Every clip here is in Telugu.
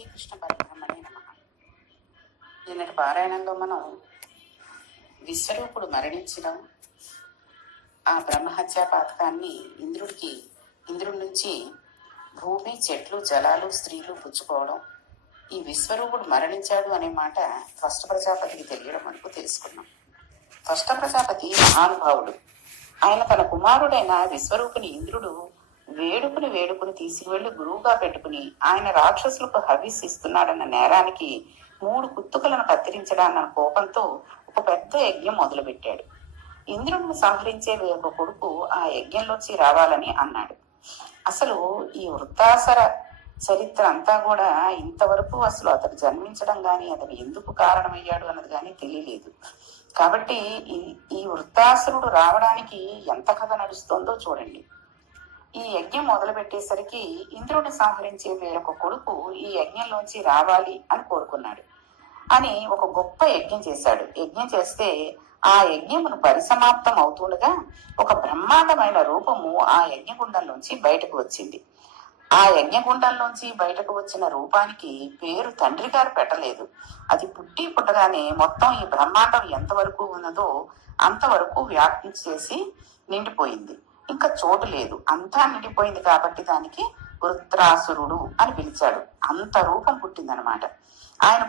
శ్రీకృష్ణ పరబ్రహ్మణే నమః. నిన్నటి పారాయణంలో మనం విశ్వరూపుడు మరణించడం, ఆ బ్రహ్మహత్యా పాతకాన్ని ఇంద్రుడి నుంచి భూమి, చెట్లు, జలాలు, స్త్రీలు పుచ్చుకోవడం, ఈ విశ్వరూపుడు మరణించాడు అనే మాట త్వష్ట ప్రజాపతికి తెలియడం మనకు తెలుసుకున్నాం. త్వష్ట ప్రజాపతి మహానుభావుడు. ఆయన తన కుమారుడైన విశ్వరూపుని ఇంద్రుడు వేడుకుని తీసుకువెళ్లి గురువుగా పెట్టుకుని ఆయన రాక్షసులకు హవిస్సిస్తున్నాడన్న నేరానికి 3 కుత్తుకలను కత్తిరించడాన్న కోపంతో ఒక పెద్ద యజ్ఞం మొదలుపెట్టాడు. ఇంద్రుడిని సంహరించే ఒక కొడుకు ఆ యజ్ఞంలోంచి రావాలని అన్నాడు. అసలు ఈ వృత్తాసర చరిత్ర అంతా కూడా ఇంతవరకు అసలు అతను జన్మించడం గాని, అతను ఎందుకు కారణమయ్యాడు అన్నది కానీ తెలియలేదు. కాబట్టి ఈ వృత్తాసురుడు రావడానికి ఎంత కథ నడుస్తుందో చూడండి. ఈ యజ్ఞం మొదలు పెట్టేసరికి ఇంద్రుడిని సంహరించే వేరొక కొడుకు ఈ యజ్ఞంలోంచి రావాలి అని కోరుకున్నాడు. అని ఒక గొప్ప యజ్ఞం చేశాడు. యజ్ఞం చేస్తే ఆ యజ్ఞమును పరిసమాప్తం అవుతుండగా ఒక బ్రహ్మాండమైన రూపము ఆ యజ్ఞగుండంలోంచి బయటకు వచ్చింది. ఆ యజ్ఞగుండంలోంచి బయటకు వచ్చిన రూపానికి పేరు తండ్రి గారు పెట్టలేదు. అది పుట్టగానే మొత్తం ఈ బ్రహ్మాండం ఎంతవరకు ఉన్నదో అంతవరకు వ్యాప్తి చేసి నిండిపోయింది. ఇంకా చోటు లేదు, అంతా నిండిపోయింది. కాబట్టి దానికి వృత్రాసురుడు అని పిలిచాడు. అంత రూపం పుట్టిందనమాట. ఆయన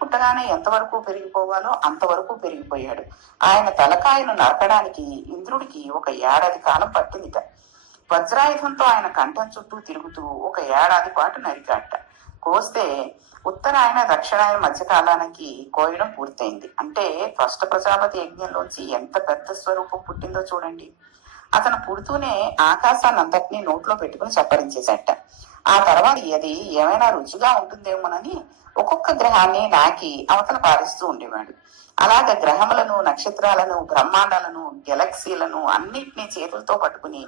పుట్టగానే ఎంతవరకు పెరిగిపోవాలో అంతవరకు పెరిగిపోయాడు. ఆయన తలకాయను నరకడానికి ఇంద్రుడికి 1 ఏడాది కాలం పట్టిందిట. వజ్రాయుధంతో ఆయన కంఠం చుట్టూ తిరుగుతూ 1 ఏడాది పాటు నరికాట. కోస్తే ఉత్తరాయణ దక్షిణాయన మధ్యకాలానికి కోయడం పూర్తయింది. అంటే త్వష్ట ప్రజాపతి యజ్ఞంలోంచి ఎంత పెద్ద స్వరూపం పుట్టిందో చూడండి. అతను పుడుతూనే ఆకాశాన్ని అంతటినీ నోట్లో పెట్టుకుని చప్పరించేసట. ఆ తర్వాత అది ఏమైనా రుచిగా ఉంటుందేమోనని ఒక్కొక్క గ్రహాన్ని నాకి అవతల పారిస్తూ ఉండేవాడు. అలాగ గ్రహములను, నక్షత్రాలను, బ్రహ్మాండాలను, గెలక్సీలను అన్నిటినీ చేతులతో పట్టుకుని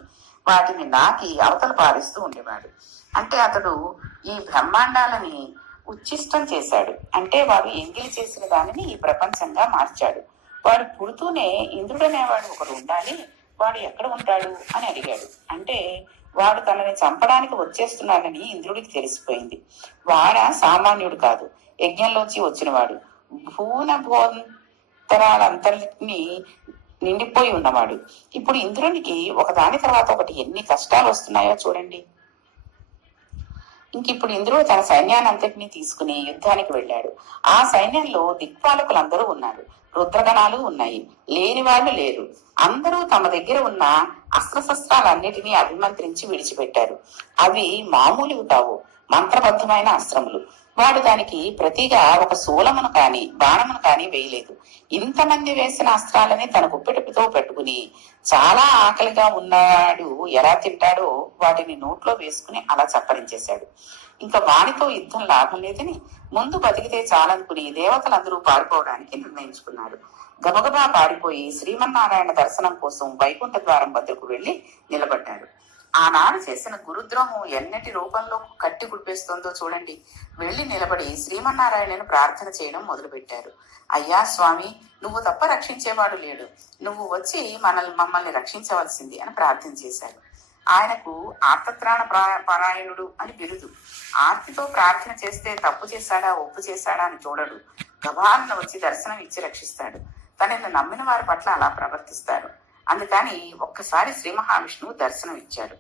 వాటిని నాకి అవతల పారిస్తూ ఉండేవాడు. అంటే అతడు ఈ బ్రహ్మాండాలని ఉచ్చిష్టం చేశాడు. అంటే వాడు ఎంగిలి చేసిన దానిని ఈ ప్రపంచంగా మార్చాడు. వాడు పుడుతూనే ఇంద్రుడనేవాడు ఒకడు ఉండాలి, వాడు ఎక్కడ ఉంటాడు అని అడిగాడు. అంటే వాడు తనని చంపడానికి వచ్చేస్తున్నాడని ఇంద్రుడికి తెలిసిపోయింది. వాడ సామాన్యుడు కాదు, యజ్ఞంలోంచి వచ్చినవాడు. భూనభోంతరాలంతటినీ నిండిపోయి ఉన్నవాడు. ఇప్పుడు ఇంద్రునికి ఒకదాని తర్వాత ఒకటి ఎన్ని కష్టాలు వస్తున్నాయో చూడండి. ఇంకిప్పుడు ఇంద్రుడు తన సైన్యాన్ని అంతటినీ తీసుకుని యుద్ధానికి వెళ్ళాడు. ఆ సైన్యంలో దిక్పాలకులందరూ ఉన్నారు, రుద్రగణాలు ఉన్నాయి, లేని వాళ్ళు లేరు. అందరూ తమ దగ్గర ఉన్న అస్త్రశస్త్రాలన్నిటినీ అభిమంత్రించి విడిచిపెట్టారు. అవి మామూలువి కావు, మంత్రబద్ధమైన అస్త్రములు. వాడు దానికి ప్రతిగా ఒక శూలమును కాని బాణమును కాని వేయలేదు. ఇంతమంది వేసిన అస్త్రాలని తన గుప్పెటితో పెట్టుకుని చాలా ఆకలిగా ఉన్నాడు ఎలా తింటాడో వాటిని నోట్లో వేసుకుని అలా చప్పరించేశాడు. ఇంకా వానితో యుద్ధం లాభం లేదని ముందు బతికితే చాలనుకుని దేవతలందరూ పారిపోవడానికి నిర్ణయించుకున్నాడు. గబగబా పారిపోయి శ్రీమన్నారాయణ దర్శనం కోసం వైకుంఠ ద్వారం వద్దకు వెళ్లి నిలబడ్డాడు. ఆనాడు చేసిన గురుద్రోహం ఎన్నటి రూపంలో కట్టి కుడిపేస్తుందో చూడండి. వెళ్లి నిలబడి శ్రీమన్నారాయణను ప్రార్థన చేయడం మొదలుపెట్టారు. అయ్యా స్వామి, నువ్వు తప్ప రక్షించేవాడు లేడు, నువ్వు వచ్చి మమ్మల్ని రక్షించవలసింది అని ప్రార్థన చేశారు. ఆయనకు ఆర్తత్రాణ పరాయణుడు అని బిరుదు. ఆర్తితో ప్రార్థన చేస్తే తప్పు చేశాడా ఒప్పు చేశాడా అని చూడడు. గభాలను వచ్చి దర్శనం ఇచ్చి రక్షిస్తాడు. తనని నమ్మిన వారి పట్ల అలా ప్రవర్తిస్తాడు. అందుకని ఒక్కసారి శ్రీ మహావిష్ణువు దర్శనం ఇచ్చాడు.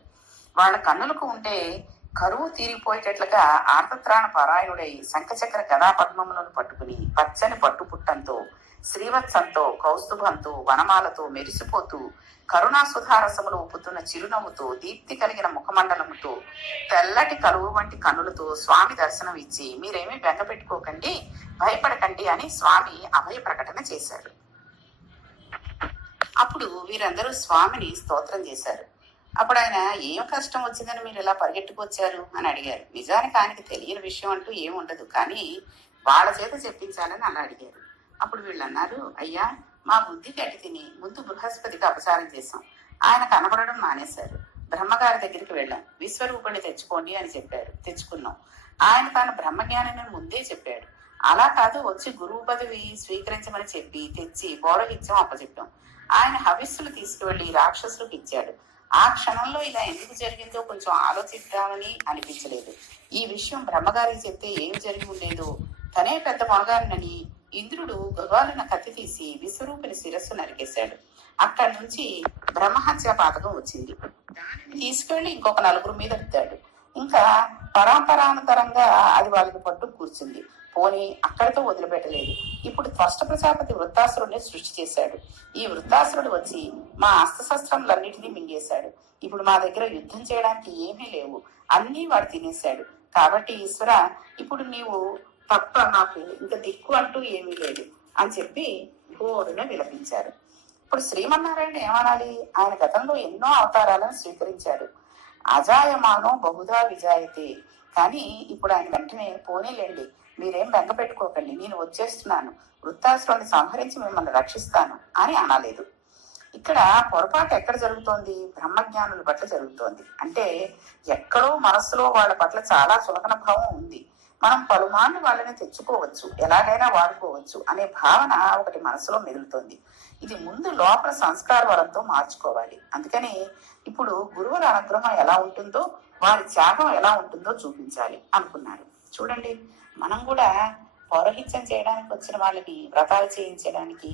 వాళ్ళ కన్నులకు ఉంటే కరువు తీరిపోయేటట్లుగా ఆర్తత్రాణ పరాయణుడై శంఖచక్ర గదా పద్మములను పట్టుకుని పచ్చని పట్టుపుట్టంతో, శ్రీవత్సంతో, కౌస్తుభంతో, వనమాలతో మెరిసిపోతూ, కరుణాసుధారసములు ఊపుతున్న చిరునవ్వుతో, దీప్తి కలిగిన ముఖమండలముతో, తెల్లటి కలువు వంటి కన్నులతో స్వామి దర్శనం ఇచ్చి మీరేమీ బెంగ పెట్టుకోకండి, భయపడకండి అని స్వామి అభయ ప్రకటన చేశారు. అప్పుడు వీరందరూ స్వామిని స్తోత్రం చేశారు. అప్పుడు ఆయన ఏం కష్టం వచ్చిందని మీరు ఇలా పరిగెట్టుకొచ్చారు అని అడిగారు. నిజానికి ఆయనకి తెలియని విషయం అంటూ ఏముండదు, కానీ వాళ్ళ చేత చెప్పించాలని అలా అడిగారు. అప్పుడు వీళ్ళు అన్నారు, అయ్యా మా బుద్ధికి అట్టి తిని ముందు బృహస్పతికి అపచారం చేశాం, ఆయన కనబడడం మానేశారు. బ్రహ్మగారి దగ్గరికి వెళ్ళాం, విశ్వరూపుణ్ణి తెచ్చుకోండి అని చెప్పారు, తెచ్చుకున్నాం. ఆయన తాను బ్రహ్మజ్ఞానిని ముందే చెప్పాడు. అలా కాదు, వచ్చి గురువు పదవి స్వీకరించమని చెప్పి తెచ్చి పౌరహిత్యం అప్పచెప్పాం. ఆయన హవిస్సులు తీసుకువెళ్లి రాక్షసులకు ఇచ్చాడు. ఆ క్షణంలో ఇలా ఎందుకు జరిగిందో కొంచెం ఆలోచిద్దామని అనిపించలేదు. ఈ విషయం బ్రహ్మగారికి చెప్తే ఏం జరిగి ఉండేదో. తనే పెద్ద మొనగారినని ఇంద్రుడు గర్వాలన కత్తి తీసి విశ్వరూపిని శిరస్సు నరికేశాడు. అక్కడి నుంచి బ్రహ్మహత్య పాతకం వచ్చింది. దానిని తీసుకెళ్లి ఇంకొక నలుగురు మీద ఎత్తాడు. ఇంకా పరాంపరాంతరంగా అది వాళ్ళకి పట్టు కూర్చుంది. పోనీ అక్కడితో వదిలిపెట్టలేదు. ఇప్పుడు త్వష్ట ప్రజాపతి వృత్తాసురుడిని సృష్టి చేశాడు. ఈ వృత్తాసురుడు వచ్చి మా అస్త్రశస్త్రములన్నిటినీ మింగేశాడు. ఇప్పుడు మా దగ్గర యుద్ధం చేయడానికి ఏమీ లేవు, అన్నీ వాడు తినేశాడు. కాబట్టి ఈశ్వర, ఇప్పుడు నీవు తప్ప నాకు ఇంకా దిక్కు అంటూ ఏమీ లేదు అని చెప్పి ఘోరున విలపించారు. ఇప్పుడు శ్రీమన్నారాయణ ఏమనాలి? ఆయన గతంలో ఎన్నో అవతారాలను స్వీకరించాడు. అజాయమానో బహుదా విజాయితే. కానీ ఇప్పుడు ఆయన వెంటనే పోనీలేండి, మీరేం బెంగ పెట్టుకోకండి, నేను వచ్చేస్తున్నాను, వృత్తాసురుడిని సంహరించి మిమ్మల్ని రక్షిస్తాను అని అనలేదు. ఇక్కడ పొరపాటు ఎక్కడ జరుగుతోంది? బ్రహ్మజ్ఞానుల పట్ల జరుగుతోంది. అంటే ఎక్కడో మనస్సులో వాళ్ళ పట్ల చాలా చులకన భావం ఉంది. మనం పలుమార్లు వాళ్ళని తెచ్చుకోవచ్చు, ఎలాగైనా వాడుకోవచ్చు అనే భావన ఒకటి మనసులో మెదులుతోంది. ఇది ముందు లోపల సంస్కార వరంతో మార్చుకోవాలి. అందుకని ఇప్పుడు గురువుల అనుగ్రహం ఎలా ఉంటుందో, వారి త్యాగం ఎలా ఉంటుందో చూపించాలి అనుకున్నారు. చూడండి, మనం కూడా పౌరహిత్యం చేయడానికి వచ్చిన వాళ్ళకి వ్రతాలు చేయించడానికి,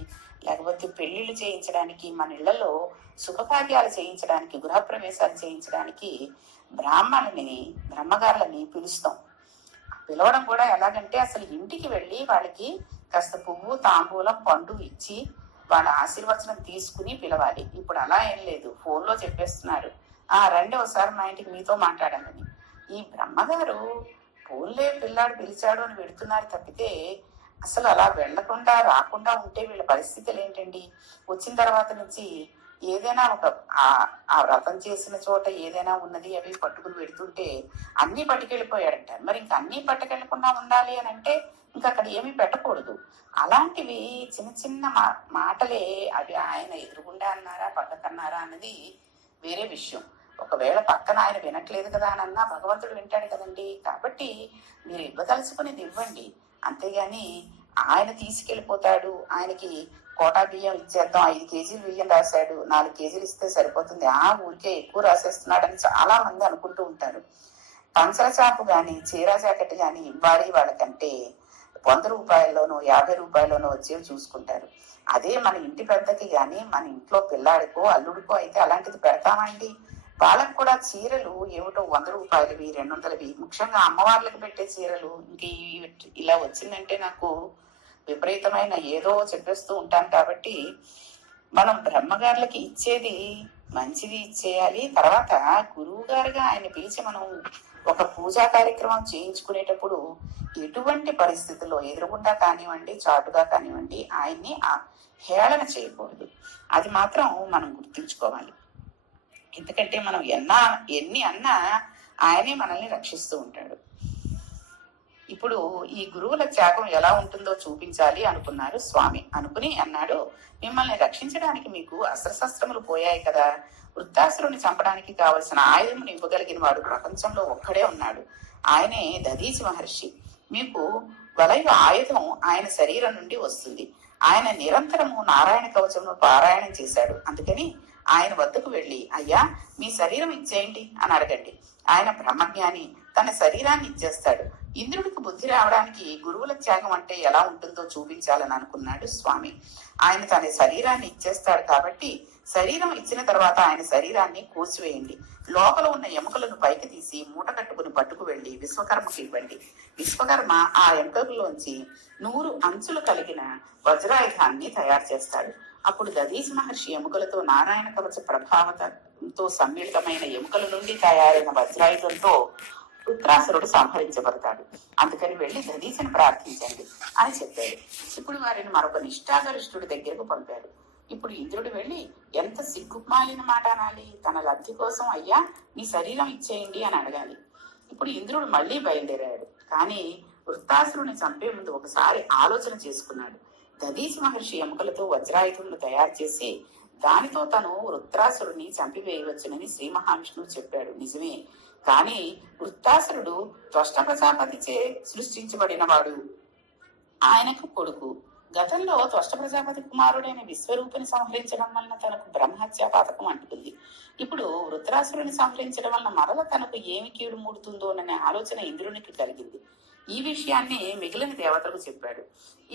లేకపోతే పెళ్లిళ్ళు చేయించడానికి, మన ఇళ్లలో శుభకార్యాలు చేయించడానికి, గృహప్రవేశాలు చేయించడానికి బ్రహ్మగారులని పిలుస్తాం. పిలవడం కూడా ఎలాగంటే అసలు ఇంటికి వెళ్ళి వాళ్ళకి కాస్త పువ్వు, తాంబూలం, పండు ఇచ్చి వాళ్ళ ఆశీర్వచనం తీసుకుని పిలవాలి. ఇప్పుడు అలా ఏం లేదు, ఫోన్లో చెప్పేస్తున్నారు, రండి ఒకసారి మా ఇంటికి మీతో మాట్లాడాలని. ఈ బ్రహ్మగారు ఫోన్లే పిల్లాడు పిలిచాడు అని పెడుతున్నారు తప్పితే అసలు అలా వెళ్లకుండా రాకుండా ఉంటే వీళ్ళ పరిస్థితులు ఏంటండి? వచ్చిన తర్వాత నుంచి ఏదైనా ఒక ఆ వ్రతం చేసిన చోట ఏదైనా ఉన్నది అవి పట్టుకుని పెడుతుంటే అన్ని పట్టుకెళ్ళిపోయాడంటారు. మరి ఇంకా అన్ని పట్టుకెళ్ళకుండా ఉండాలి అని అంటే ఇంకా అక్కడ ఏమీ పెట్టకూడదు. అలాంటివి చిన్న చిన్న మాటలే అవి ఆయన ఎదురుగుండా అన్నారా పక్కకన్నారా అన్నది వేరే విషయం. ఒకవేళ పక్కన ఆయన వినట్లేదు కదా అని అన్నా భగవంతుడు వింటాడు కదండి. కాబట్టి మీరు ఇవ్వదలుచుకునేది ఇవ్వండి, అంతేగాని ఆయన తీసుకెళ్ళిపోతాడు, ఆయనకి కోటా బియ్యం ఇచ్చేద్దాం, 5 కేజీలు బియ్యం రాశాడు, 4 కేజీలు ఇస్తే సరిపోతుంది, ఊరికే ఎక్కువ రాసేస్తున్నాడని చాలా మంది అనుకుంటూ ఉంటారు. పంచల చాపు గాని చీరా జాకెట్ గాని ఇవ్వాలి వాళ్ళకంటే 100 రూపాయల్లోనో 50 రూపాయల్లోనో వచ్చేవి చూసుకుంటారు. అదే మన ఇంటి పెద్దకి గాని మన ఇంట్లో పిల్లాడికో అల్లుడికో అయితే అలాంటిది పెడతామండి. వాళ్ళకు కూడా చీరలు ఏమిటో 100 రూపాయలవి, 200వి, ముఖ్యంగా అమ్మవార్లకు పెట్టే చీరలు ఇంక ఇలా వచ్చిందంటే నాకు విపరీతమైన ఏదో చెప్పేస్తూ ఉంటాను. కాబట్టి మనం బ్రహ్మగారులకి ఇచ్చేది మంచిది ఇచ్చేయాలి. తర్వాత గురువు గారుగా ఆయన పిలిచి మనం ఒక పూజా కార్యక్రమం చేయించుకునేటప్పుడు ఎటువంటి పరిస్థితుల్లో ఎదురుగుండా కానివ్వండి, చాటుగా కానివ్వండి, ఆయన్ని హేళన చేయకూడదు. అది మాత్రం మనం గుర్తుంచుకోవాలి. ఎందుకంటే మనం ఎన్ని అన్నా ఆయనే మనల్ని రక్షిస్తూ ఉంటాడు. ఇప్పుడు ఈ గురువుల త్యాగం ఎలా ఉంటుందో చూపించాలి అనుకున్నారు స్వామి. అనుకుని అన్నాడు, మిమ్మల్ని రక్షించడానికి మీకు అస్త్రశస్త్రములు పోయాయి కదా, వృత్తాసురుని చంపడానికి కావలసిన ఆయుధమును ఇవ్వగలిగిన వాడు ప్రపంచంలో ఒక్కడే ఉన్నాడు, ఆయనే దధీచి మహర్షి. మీకు వలయ ఆయుధం ఆయన శరీరం నుండి వస్తుంది. ఆయన నిరంతరము నారాయణ కవచమును పారాయణం చేశాడు. అందుకని ఆయన వద్దకు వెళ్ళి, అయ్యా మీ శరీరం ఇచ్చేయండి అని అడగండి. ఆయన బ్రహ్మజ్ఞాని, తన శరీరాన్ని ఇచ్చేస్తాడు. ఇంద్రుడికి బుద్ధి రావడానికి గురువుల త్యాగం అంటే ఎలా ఉంటుందో చూపించాలని అనుకున్నాడు స్వామి. ఆయన తన శరీరాన్ని ఇచ్చేస్తాడు కాబట్టి శరీరం ఇచ్చిన తర్వాత ఆయన శరీరాన్ని కూర్చివేయండి. లోపల ఉన్న ఎముకలను పైకి తీసి మూట కట్టుకుని పట్టుకు వెళ్లి విశ్వకర్మకి ఇవ్వండి. విశ్వకర్మ ఆ ఎముకల్లోంచి 100 అంచులు కలిగిన వజ్రాయుధాన్ని తయారు చేస్తాడు. అప్పుడు దధీచి మహర్షి ఎముకలతో నారాయణ కవచ ప్రభావంతో సమ్మిళితమైన ఎముకల నుండి తయారైన వజ్రాయుధంతో వృత్రాసురుడు సంహరించబడతాడు. అందుకని వెళ్లి దధీచిని ప్రార్థించండి అని చెప్పాడు. ఇప్పుడు వారిని మరొక నిష్ఠాగరిష్ఠుడి దగ్గరకు పంపాడు. ఇప్పుడు ఇంద్రుడు వెళ్లి ఎంత సిగ్గుమాలిన మాట అనాలి? తన లబ్ధి కోసం అయ్యా మీ శరీరం ఇచ్చేయండి అని అడగాలి. ఇప్పుడు ఇంద్రుడు మళ్లీ బయలుదేరాడు. కానీ వృత్తాసురుని చంపే ముందు ఒకసారి ఆలోచన చేసుకున్నాడు. దధీచి మహర్షి ఎముకలతో వజ్రాయుధములు తయారు చేసి దానితో తను వృత్రాసురుని చంపివేయవచ్చునని శ్రీ మహావిష్ణువు చెప్పాడు. నిజమే. కానీ వృత్తాసురుడు త్వష్ట ప్రజాపతిచే సృష్టించబడిన వాడు, ఆయనకు కొడుకు. గతంలో త్వష్ట ప్రజాపతి కుమారుడైన విశ్వరూపుని సంహరించడం వలన తనకు బ్రహ్మహత్యా పాతకం అంటుకుంది. ఇప్పుడు వృత్రాసురుని సంహరించడం వలన మరల తనకు ఏమి కీడు మూడుతుందోననే ఆలోచన ఇంద్రునికి కలిగింది. ఈ విషయాన్ని మిగిలిన దేవతలకు చెప్పాడు.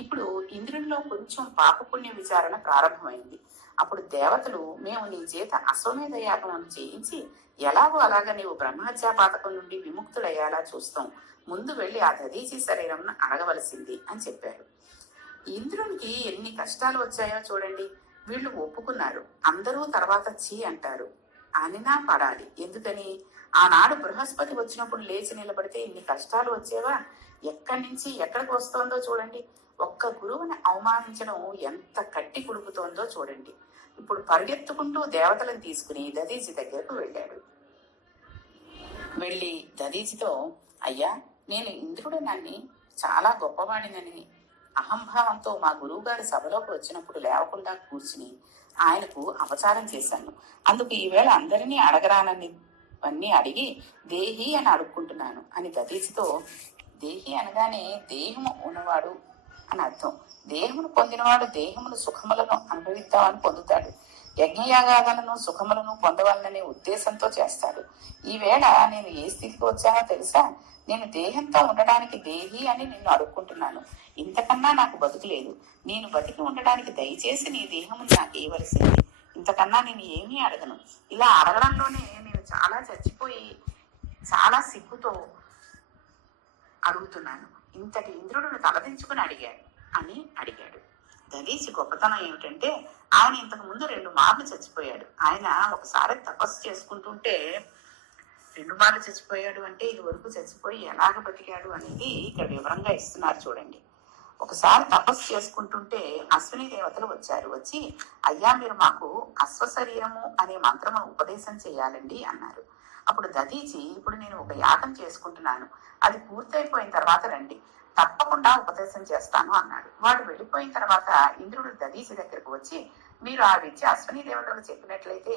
ఇప్పుడు ఇంద్రునిలో కొంచెం పాపపుణ్య విచారణ ప్రారంభమైంది. అప్పుడు దేవతలు, మేము నీ చేత అశ్వమేధ యాగం చేయించి ఎలాగో అలాగా నీవు బ్రహ్మహత్యా పాతకం నుండి విముక్తుడయ్యేలా చూస్తాం. ముందు వెళ్లి ఆ దధీచి శరీరం అడగవలసింది అని చెప్పారు. ఇంద్రునికి ఎన్ని కష్టాలు వచ్చాయో చూడండి. వీళ్ళు ఒప్పుకున్నారు. అందరూ తర్వాత చీ అంటారు. అనినా పడాలి. ఎందుకని? ఆనాడు బృహస్పతి వచ్చినప్పుడు లేచి నిలబడితే ఇన్ని కష్టాలు వచ్చేవా? ఎక్కడి నుంచి ఎక్కడికి వస్తోందో చూడండి. ఒక్క గురువుని అవమానించడం ఎంత కట్టి కుడుకుతోందో చూడండి. ఇప్పుడు పరిగెత్తుకుంటూ దేవతలను తీసుకుని దధీచి దగ్గరకు వెళ్ళాడు. వెళ్ళి దధీచితో, అయ్యా, నేను ఇంద్రుడనని చాలా గొప్పవాడినని అహంభావంతో మా గురువు గారి సభలోకి వచ్చినప్పుడు లేవకుండా కూర్చుని ఆయనకు అపచారం చేశాను. అందుకు ఈవేళ అందరినీ అడగరాననివన్నీ అడిగి దేహి అని అడుక్కుంటున్నాను అని దధీచితో, దేహి అనగానే దేహము ఉన్నవాడు అని అర్థం. దేహమును పొందినవాడు దేహమును సుఖములను అనుభవిద్దామని పొందుతాడు. యజ్ఞయాగాలను సుఖములను పొందవాలనే ఉద్దేశంతో చేస్తాడు. ఈవేళ నేను ఏ స్థితికి వచ్చానో తెలుసా? నేను దేహంతో ఉండడానికి దేహి అని నిన్ను అడుక్కుంటున్నాను. ఇంతకన్నా నాకు బతుకులేదు. నేను బతికి ఉండడానికి దయచేసి నీ దేహమును నాకు ఇవ్వవలసింది. ఇంతకన్నా నేను ఏమీ అడగను. ఇలా అడగడంలోనే నేను చాలా చచ్చిపోయి చాలా సిగ్గుతో అడుగుతున్నాను. ఇంతటి ఇంద్రుడును తలదించుకుని అడిగాడు. దధీచి గొప్పతనం ఏమిటంటే ఆయన ఇంతకు ముందు 2 మార్లు చచ్చిపోయాడు. ఆయన ఒకసారి తపస్సు చేసుకుంటుంటే 2 మార్లు చచ్చిపోయాడు. అంటే ఇది వరకు చచ్చిపోయి ఎలాగ బతికాడు అనేది ఇక్కడ వివరంగా ఇస్తున్నారు చూడండి. ఒకసారి తపస్సు చేసుకుంటుంటే అశ్విని దేవతలు వచ్చి, అయ్యా, మీరు మాకు అశ్వశరీరము అనే మంత్రము ఉపదేశం చేయాలండి అన్నారు. అప్పుడు దధీచి, ఇప్పుడు నేను ఒక యాగం చేసుకుంటున్నాను, అది పూర్తయిపోయిన తర్వాత రండి, తప్పకుండా ఉపదేశం చేస్తాను అన్నాడు. వాడు వెళ్ళిపోయిన తర్వాత ఇంద్రుడు దధీచి దగ్గరకు వచ్చి, మీరు ఆ విద్య అశ్విని దేవతలకు చెప్పినట్లయితే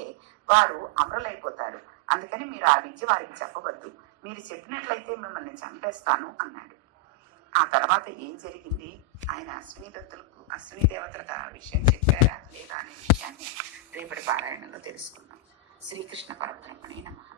వారు అమరులైపోతారు. అందుకని మీరు ఆ విద్య వారికి చెప్పవద్దు. మీరు చెప్పినట్లయితే మిమ్మల్ని చంపేస్తాను అన్నాడు. ఆ తర్వాత ఏం జరిగింది? ఆయన అశ్విని దేవతలకు ఆ విషయం చెప్పారా లేదా అనే విషయాన్ని రేపటి పారాయణంలో తెలుసుకుందాం. శ్రీకృష్ణ పరబ్రహ్మణే నమః.